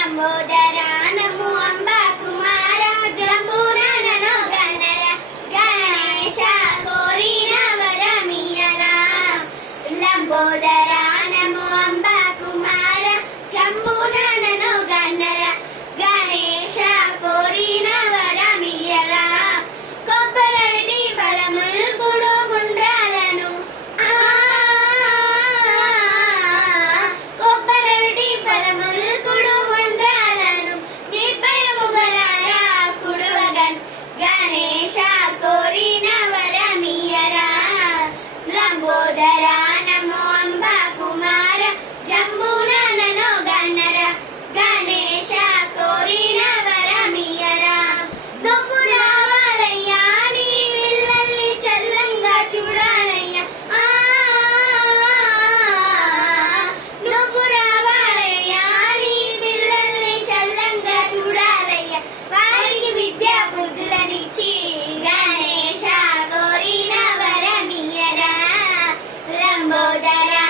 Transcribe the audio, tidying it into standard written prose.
లంబోదరా నమో అంబా కుమార జంబూననో గణర గణేశ కోరిన వరమియరా లంబోదరా నమో అంబా కుమార జంబూననో గణర గణేశ కోరిన వరమియరా కొబ్బరటి ఫలములు కుడు ముండ్రాలను కొబ్బరటి ఫలములు కుడు ముండ్రాలను నిర్భయముగరారా కుడువగన్ గణేశ కోరిన వరమియరా లంబోదరా నమో అంబా కుమార జంబూననో గణర గణేశ కోరిన వరమియరా నువ్వు రావాలయ్యా నీ విల్లల్ని చల్లంగా చూడాలయ్యా నువ్వు రావాలయ్యా నీ పిల్లల్ని చల్లంగా చూడాలయ్యా వారికి విద్యా బుద్ధులనిచ్చి గణేశ కోరిన వరమియరా లంబోదరా